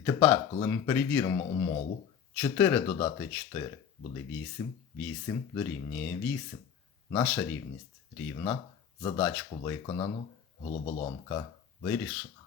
І тепер, коли ми перевіримо умову, 4 додати 4 буде 8, 8 дорівнює 8. Наша рівність рівна. Задачку виконано, головоломка вирішена.